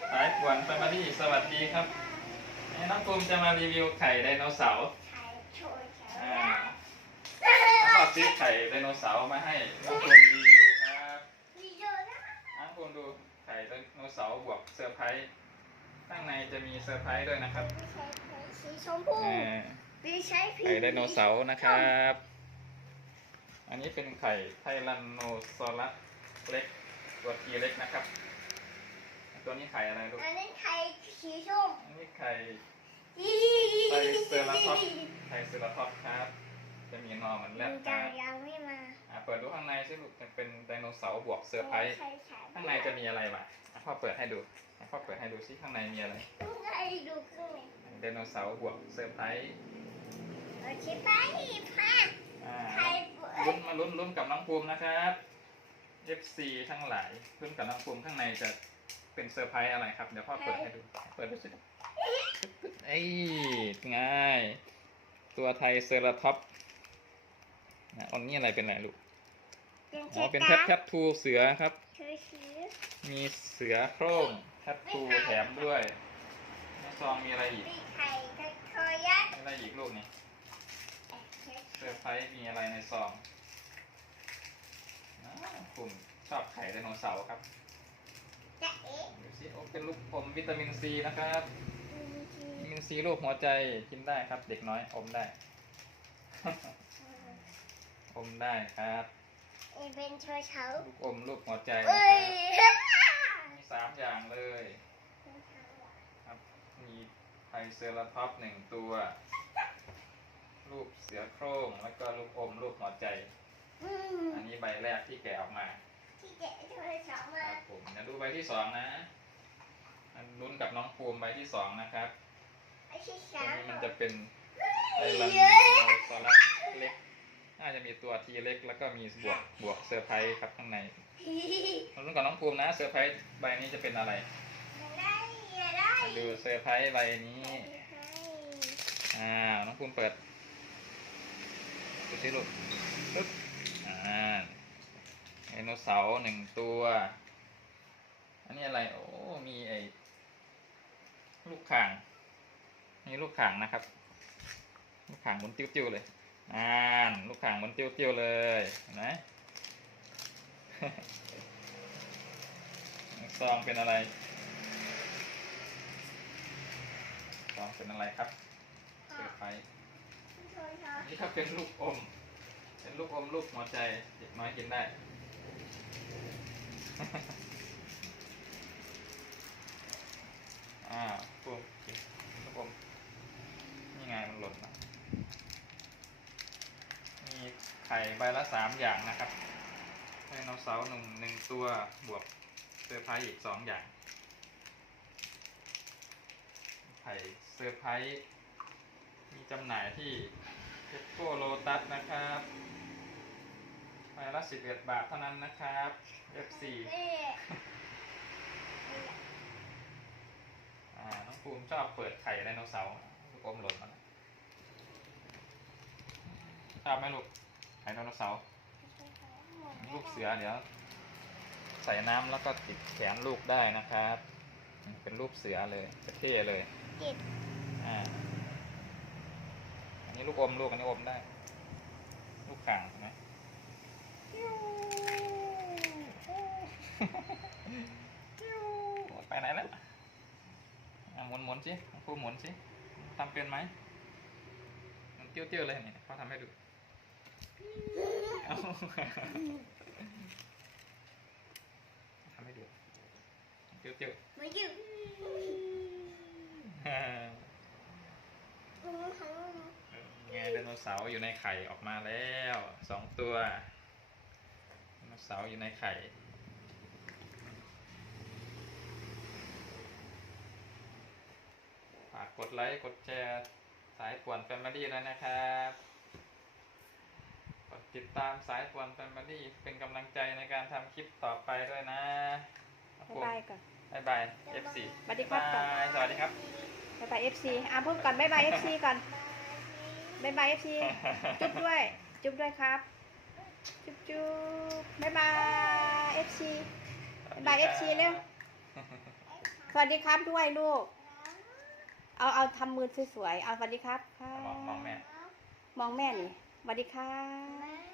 สายป่วนแฟมิลี่สวัสดีครับนี่น้องภูมิจะมารีวิวไข่ไดโนเสาร์ไข่โชยเฉอ่ายแล้วก็ซื้อไข่ไดโนเสาร์มาให้น้องภูมิรีวิวครับมีเยอะนะน้องภูมิดูไข่ไดโนเสาร์บวกเซอร์ไพรส์ข้างในจะมีเซอร์ไพรส์ด้วยนะครับไม่ใช่ไข่สีชมพูอ่าไม่ใช่ผีไข่ไดโนเสาร์นะครับ อันนี้เป็นไข่ไทรันโนซอรัสเล็กตัวทีเล็กนะครับตัวนี้ ไข่อะไรลูกอันนั้นไข่สีส้มอันนี้ไข่ไทเซอราท็อปส์ไทเซอราท็อปส์ครับ จะมีนอเหมือนแรมัดนคจะรับยังไม่มาอะเปิดดูข้างในสิลูกจะเป็นไดโนเสาร์บวกเซอร์ไพรส์ใช่ใช่ข้างในจะมีอะไรบ้างอะพ่อเปิดให้ดูอะพ่อเปิดให้ดูสิข้างในมีอะไรข้างในดูข้างในไดโนเสาร์บวกเซอร์ไพรส์โอเคไปค่ะอ่าไข่ลุ้นมาลุ้นลุ้นกับน้องภูมินะครับ FC ทั้งหลายลุ้นกับน้องภูมิข้างในจะ เป็นเซอร์ไพรส์อะไรครับ เดี๋ยวพ่อเปิดให้ดู เปิดดูสิเอ้ยง่าย ตัวไทยเซอราท็อปส์นะอันนี้อะไรเป็นอะไรลูก อ๋อ เป็นแทปแทปทูเสือครับเธอชื่อมีเสือโคร่งแทปทูแถมด้วยในซองมีอะไรอีกมีไข่ตะโคยักษ์มีอะไรอีกลูกนี่เซอร์ไพรส์มีอะไรในซองอ้าวผมชอบไข่ไดโนเสาร์ครับจะเอ๊ะ ดูสิโอ้เป็นลูกอมวิตามินซีนะครับวิตามินซีรูปหัวใจกินได้ครับ เด็กน้อยอมได้ อมได้ครับอีเป็นเชอเช้าลูกอมรูปหัวใจนะเอ้ครัยบมีสามอย่างเลยครับมีไทรเซอราท็อปส์หนึ่งตัว รูปเสือโคร่งแล้วก็ลูกอมรูปหัวใจอืมอันนี้ใบแรกที่แกะออกมาที่ แกะเชอเช้าคมารับผมเดี๋ยวดูใบที่สองนะอันลุ้นกับน้องภูมิใบที่สองนะครับไอ้ที่ตัวสามนี้มันจะเป็นไอรันโนซอรัสเล็ก น่าจะมีตัวทีเล็กแล้วก็มีบวกบวกเซอร์ไพรส์ครับข้างในมาลุ้นกับน้องภูมินะเซอร์ไพรส์ใบนี้จะเป็นอะไรได้ได้มาดูเซอร์ไพรส์ใบนี้ อ่า น้องภูมิเปิดดูสิลูกปึ๊บอ่า ไดโนเสาร์หนึ่งตัว อันนี้อะไร โอ้ มีไอ้ลูกข่างมีลูกข่างนะครับ ลูกข่างบนติ้วๆเลยอ่านลูกข่างบนติ้วๆเลยเห็นไหมซองเป็นอะไรซองเป็นอะไรครับเซอร์ไพรส์เชอเช้านี่ถ้าเป็นลูกอม เป็นลูกอมลูกหัวใจเด็กน้อยกินได้ อ่าปุ๊บกินลูกอมนี่ไงมันหล่นนะมีไข่ใบละสามอย่างนะครับไดโนเสาร์หนึ่งหนึ่งตัวบวกเซอร์ไพรส์อีกสองอย่าง ไข่เซอร์ไพรส์มีจำหน่ายที่เ e สโก้โลตัสนะครับ ใบละสิบเอ็ดบาทเท่านั้นนะครับ F4 เอ๊ะอ่า น้องภูมิชอบเปิดไข่ไดโนเสาร์ลูกอมหล่นมาแล้วชอบไหมลูก ไข่ไดโนเสาร์ ลูกเสือเดี๋ยว ใส่น้ำแล้วก็ติดแขนลูกได้นะครับ เป็นรูปเสือเลยเท่เลยติดอ่าอันนี้ลูกอมลูกอันนี้อมได้ ลูกข่างเห็นไหม ไปไหนแล้วอะหมุนหมุน สิครูหมุนสิทำเป็นไหมมันเตี้ยวๆเลยนี่เขาทำให้ดูเอาทำให้ดูเตี้ยวมาอยู่ๆอ่าอืมของไงไดโนเสาร์อยู่ในไข่ออกมาแล้วสองตัวไดโนเสาร์อยู่ในไข่ ฝา กกดไลค์ กดแชร์ สายป่วนแฟมิลี่ด้วยนะครับ กดติดตามสายป่วนแฟมิลี่เป็นกำลังใจในการทำคลิปต่อไปด้วยนะบ๊ายบายก่อน บ๊ายบาย FC สวัสดีครับก่อนายสวัสดีครับ บ๊ายบายเอฟซีอะพูดก่อนบ๊ายบายเอฟซีก่อนบ๊ายบายเอฟซีจุ๊บด้วย จุ๊บด้วยครับ จุ๊บจุ๊บบ๊ายบายเอฟซีบ๊ายบายเอฟซีเร็วไอ้ขาสวัสดีครับด้วยลูก เอาเอาทำมือสวยๆ เอาสวัสดีครับค่ะมองมองแม่ มองแม่นี่สวัสดีค่ะแม่